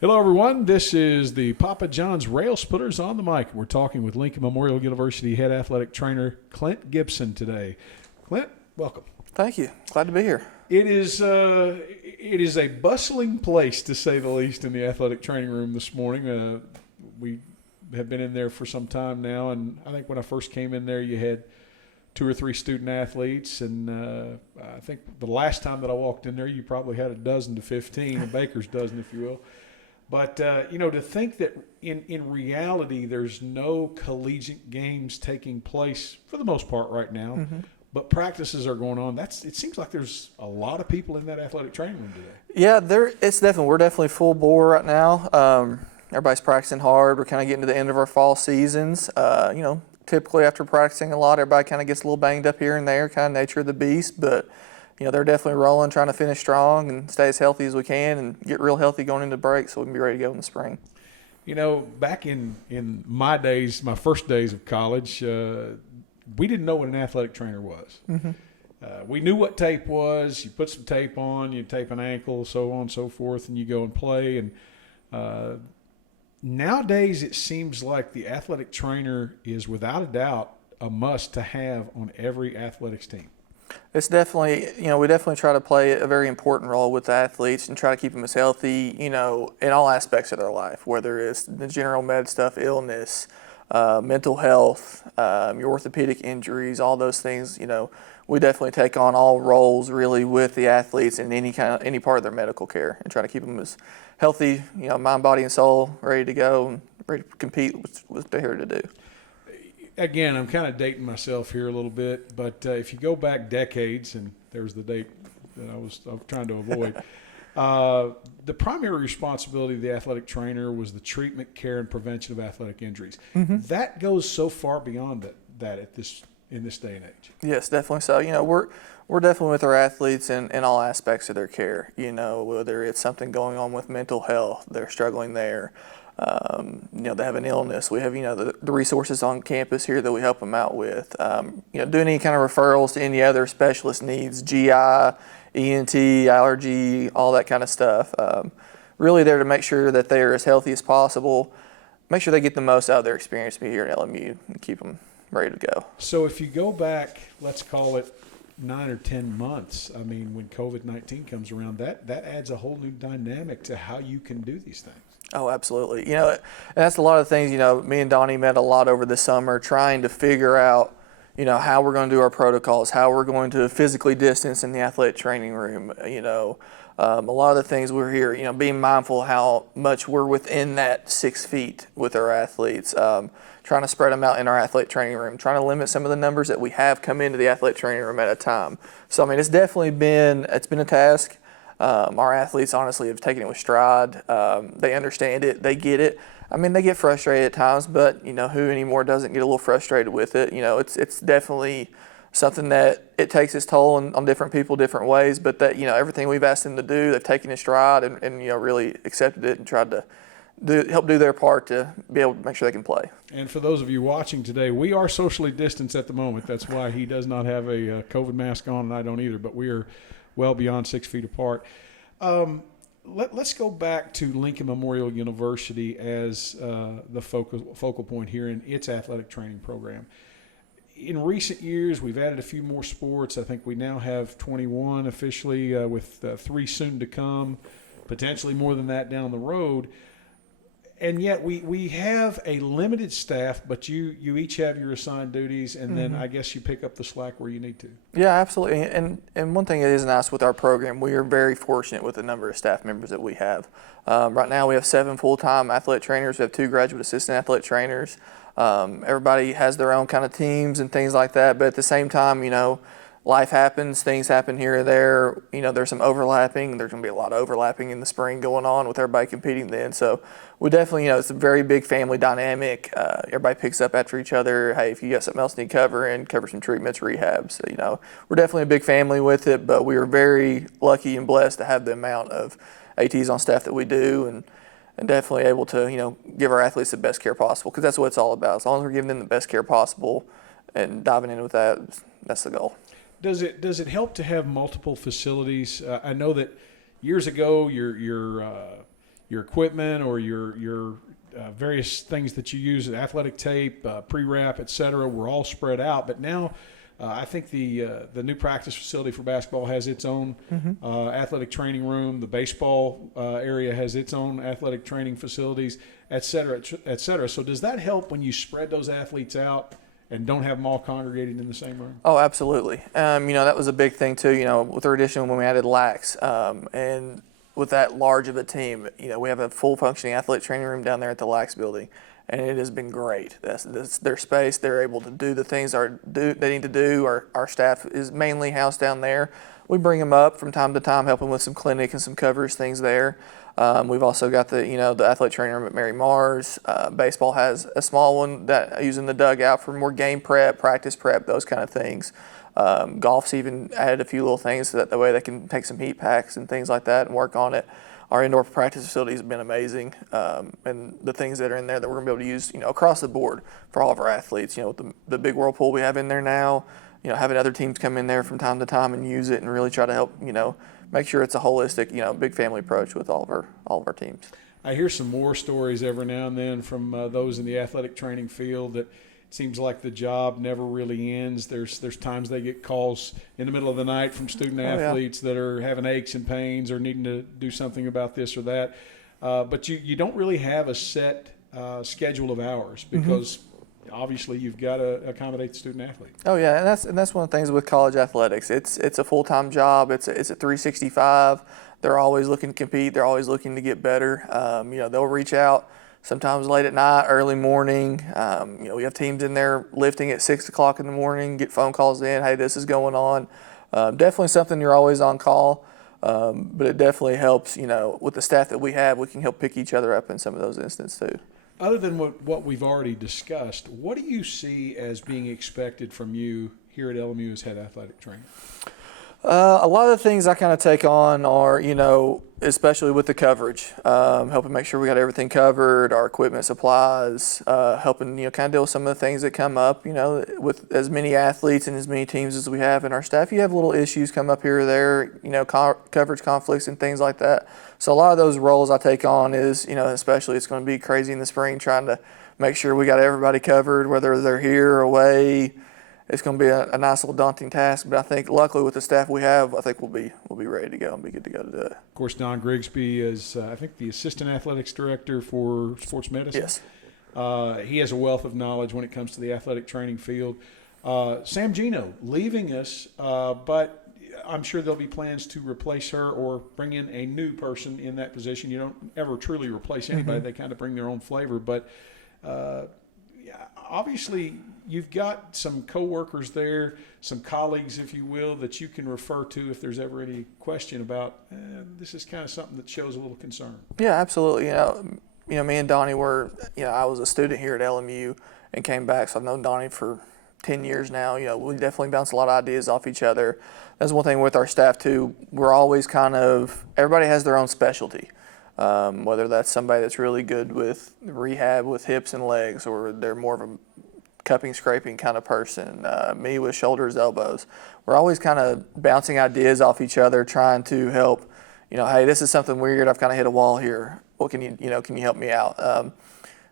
Hello, everyone. This is the Papa John's Railsplitters on the mic. We're talking with Lincoln Memorial University head athletic trainer Clint Gibson today. Clint, welcome. Thank you. Glad to be here. It is a bustling place, to say the least, in the athletic training room this morning. We have been in there for some time now, and I think when I first came in there, you had 2 or 3 student athletes, and I think the last time that I walked in there, you probably had a dozen to 15, a baker's dozen, if you will. But, to think that in reality there's no collegiate games taking place for the most part right now, but practices are going on. It seems like there's a lot of people in that athletic training room today. Yeah, we're definitely full bore right now. Everybody's practicing hard. We're kind of getting to the end of our fall seasons. Typically after practicing a lot, everybody kind of gets a little banged up here and there, kind of nature of the beast, but they're definitely rolling, trying to finish strong and stay as healthy as we can and get real healthy going into break so we can be ready to go in the spring. Back in my days, my first days of college, we didn't know what an athletic trainer was. We knew what tape was. You put some tape on, you tape an ankle, so on and so forth, and you go and play. And nowadays it seems like the athletic trainer is without a doubt a must to have on every athletics team. It's definitely, we definitely try to play a very important role with the athletes and try to keep them as healthy, in all aspects of their life, whether it's the general med stuff, illness, mental health, your orthopedic injuries, all those things. We definitely take on all roles really with the athletes in any part of their medical care and try to keep them as healthy, mind, body, and soul, ready to go and ready to compete with what they're here to do. Again, I'm kind of dating myself here a little bit, but if you go back decades, and there's the date that I was trying to avoid, the primary responsibility of the athletic trainer was the treatment, care, and prevention of athletic injuries. That goes so far beyond that in this day and age. Yes, definitely so. We're definitely with our athletes in all aspects of their care. Whether it's something going on with mental health, they're struggling there. They have an illness. We have, the resources on campus here that we help them out with. Doing any kind of referrals to any other specialist needs, GI, ENT, allergy, all that kind of stuff. Really there to make sure that they're as healthy as possible, make sure they get the most out of their experience here at LMU and keep them ready to go. So if you go back, let's call it 9 or 10 months, when COVID-19 comes around, that adds a whole new dynamic to how you can do these things. Oh, absolutely. And that's a lot of things, me and Donnie met a lot over the summer trying to figure out, how we're going to do our protocols, how we're going to physically distance in the athletic training room. A lot of the things we're here, being mindful how much we're within that 6 feet with our athletes, trying to spread them out in our athletic training room, trying to limit some of the numbers that we have come into the athletic training room at a time. So, it's definitely been a task. Our athletes honestly have taken it with stride. They understand it. They get it. They get frustrated at times, but who anymore doesn't get a little frustrated with it? It's definitely something that it takes its toll on different people different ways, but that, everything we've asked them to do, they've taken it stride and really accepted it and tried to help do their part to be able to make sure they can play. And for those of you watching today, we are socially distanced at the moment. That's why he does not have a COVID mask on and I don't either, but we are well beyond 6 feet apart. Let's go back to Lincoln Memorial University as the focal point here in its athletic training program. In recent years, we've added a few more sports. I think we now have 21 officially with 3 soon to come, potentially more than that down the road. And yet we have a limited staff, but you each have your assigned duties, and then I guess you pick up the slack where you need to. Yeah, absolutely. And one thing that is nice with our program, we are very fortunate with the number of staff members that we have. Right now we have 7 full-time athletic trainers. We have 2 graduate assistant athletic trainers. Everybody has their own kind of teams and things like that, but at the same time, life happens, things happen here or there. There's some overlapping. There's going to be a lot of overlapping in the spring going on with everybody competing then. So we definitely, it's a very big family dynamic. Everybody picks up after each other. Hey, if you got something else you need covering, cover some treatments, rehabs. So, we're definitely a big family with it, but we are very lucky and blessed to have the amount of ATs on staff that we do and definitely able to, give our athletes the best care possible because that's what it's all about. As long as we're giving them the best care possible and diving in with that, that's the goal. Does it help to have multiple facilities? I know that years ago your your equipment or your various things that you use, athletic tape, pre-wrap, et cetera, were all spread out. But now I think the new practice facility for basketball has its own athletic training room. The baseball area has its own athletic training facilities, et cetera, et cetera. So does that help when you spread those athletes out and don't have them all congregated in the same room? Oh, absolutely. That was a big thing too, with our addition when we added lax. And with that large of a team, we have a full functioning athletic training room down there at the lax building. And it has been great. That's their space. They're able to do the things they need to do. Our staff is mainly housed down there. We bring them up from time to time, helping with some clinic and some coverage things there. We've also got the athletic training room at Mary Mars. Baseball has a small one that using the dugout for more game prep, practice prep, those kind of things. Golf's even added a few little things so that way they can take some heat packs and things like that and work on it. Our indoor practice facilities have been amazing, and the things that are in there that we're going to be able to use, across the board for all of our athletes. With the big whirlpool we have in there now, having other teams come in there from time to time and use it and really try to help, make sure it's a holistic, big family approach with all of our teams. I hear some more stories every now and then from those in the athletic training field that it seems like the job never really ends. There's times they get calls in the middle of the night from student athletes that are having aches and pains or needing to do something about this or that. But you don't really have a set schedule of hours because obviously you've got to accommodate the student athlete. Oh yeah, and that's one of the things with college athletics. It's a full-time job. It's a 365. They're always looking to compete. They're always looking to get better. They'll reach out sometimes late at night, early morning. We have teams in there lifting at 6 o'clock in the morning, get phone calls in, hey, this is going on. Definitely something you're always on call, but it definitely helps, with the staff that we have, we can help pick each other up in some of those instances too. Other than what we've already discussed, what do you see as being expected from you here at LMU as head athletic trainer? A lot of the things I kind of take on are, especially with the coverage, helping make sure we got everything covered, our equipment, supplies, helping, kind of deal with some of the things that come up, with as many athletes and as many teams as we have in our staff. You have little issues come up here or there, coverage conflicts and things like that. So a lot of those roles I take on is, especially it's going to be crazy in the spring trying to make sure we got everybody covered, whether they're here or away. It's going to be a nice little daunting task, but I think luckily with the staff we have, I think we'll be ready to go and be good to go to do it. Of course, Don Grigsby is, I think, the assistant athletics director for sports medicine. Yes. He has a wealth of knowledge when it comes to the athletic training field. Sam Gino leaving us, but I'm sure there'll be plans to replace her or bring in a new person in that position. You don't ever truly replace anybody. They kind of bring their own flavor, but obviously you've got some coworkers there, some colleagues, if you will, that you can refer to if there's ever any question about this is kind of something that shows a little concern. Yeah, absolutely. Me and Donnie were, I was a student here at LMU and came back, so I've known Donnie for 10 years now. We definitely bounce a lot of ideas off each other. That's one thing with our staff too. We're always everybody has their own specialty. Whether that's somebody that's really good with rehab with hips and legs, or they're more of a cupping, scraping kind of person, me with shoulders, elbows. We're always kind of bouncing ideas off each other, trying to help, hey, this is something weird, I've kind of hit a wall here. What can you help me out?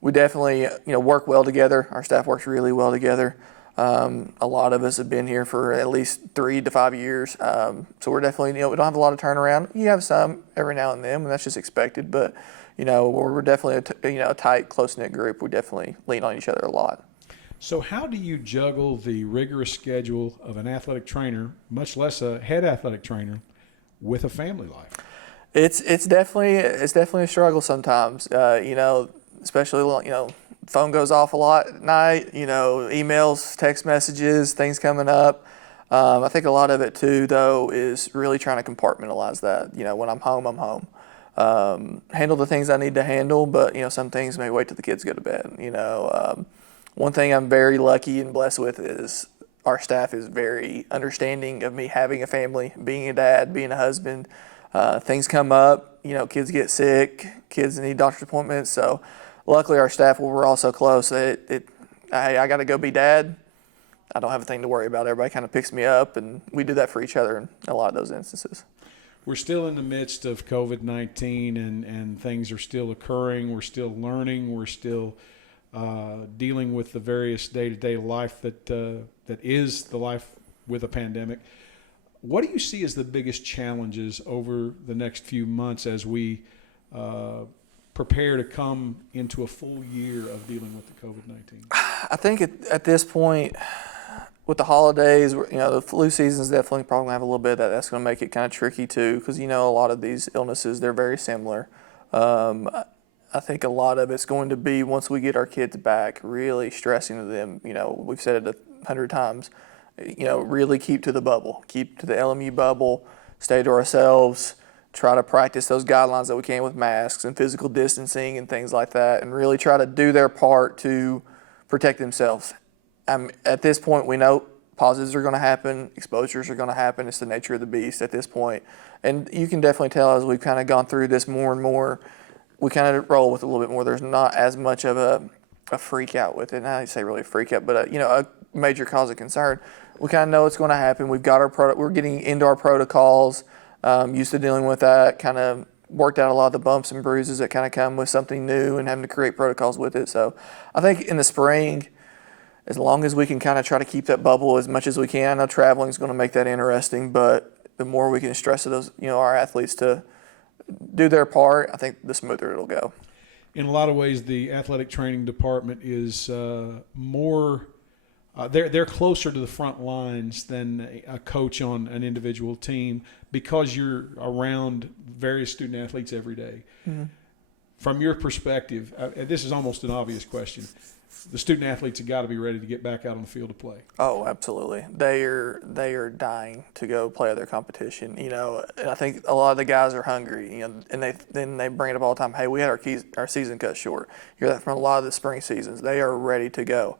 We definitely, work well together. Our staff works really well together. A lot of us have been here for at least 3 to 5 years. So we're definitely, we don't have a lot of turnaround. You have some every now and then, and that's just expected. But, we're definitely a tight, close-knit group. We definitely lean on each other a lot. So how do you juggle the rigorous schedule of an athletic trainer, much less a head athletic trainer, with a family life? It's definitely a struggle sometimes. Especially phone goes off a lot at night. Emails, text messages, things coming up. I think a lot of it too, though, is really trying to compartmentalize that. When I'm home, I'm home. Handle the things I need to handle, but some things may wait till the kids go to bed. One thing I'm very lucky and blessed with is our staff is very understanding of me having a family, being a dad, being a husband. Things come up, kids get sick, kids need doctor's appointments. So luckily our staff, we're all so close that hey, I got to go be dad. I don't have a thing to worry about. Everybody kind of picks me up, and we do that for each other in a lot of those instances. we're still in the midst of COVID-19, and things are still occurring. We're still learning. We're still dealing with the various day-to-day life that is the life with a pandemic. What do you see as the biggest challenges over the next few months as we prepare to come into a full year of dealing with the COVID-19? I think at this point, with the holidays, the flu season is definitely probably going to have a little bit of that. That's going to make it kind of tricky too, because a lot of these illnesses, they're very similar. I think a lot of it's going to be, once we get our kids back, really stressing to them. We've said it 100 times. Really keep to the bubble, keep to the LMU bubble, stay to ourselves, try to practice those guidelines that we can with masks and physical distancing and things like that, and really try to do their part to protect themselves. At this point, we know positives are going to happen, exposures are going to happen. It's the nature of the beast at this point. And you can definitely tell as we've kind of gone through this more and more, we kind of roll with it a little bit more. There's not as much of a freak out with it. Not to say really a freak out, but a major cause of concern. We kind of know it's going to happen. We've got we're getting into our protocols, used to dealing with that, kind of worked out a lot of the bumps and bruises that kind of come with something new and having to create protocols with it. So I think in the spring, as long as we can kind of try to keep that bubble as much as we can. I know traveling is going to make that interesting, but the more we can stress to those, our athletes to do their part, I think the smoother it'll go. In a lot of ways, the athletic training department is more. They're closer to the front lines than a coach on an individual team, because you're around various student athletes every day. Mm-hmm. From your perspective, this is almost an obvious question. The student athletes have got to be ready to get back out on the field to play. Oh, absolutely. They are dying to go play other competition. And I think a lot of the guys are hungry. And they bring it up all the time. Hey, we had our season cut short. You hear that from a lot of the spring seasons. They are ready to go.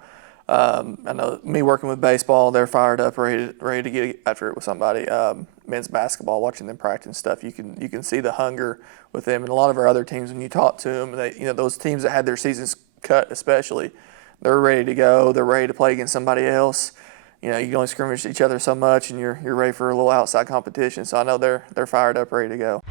I know me working with baseball, they're fired up, ready to get after it with somebody. Men's basketball, watching them practice and stuff, you can see the hunger with them. And a lot of our other teams, when you talk to them, those teams that had their seasons cut, especially, they're ready to go. They're ready to play against somebody else. You can only scrimmage each other so much, and you're ready for a little outside competition. So I know they're fired up, ready to go.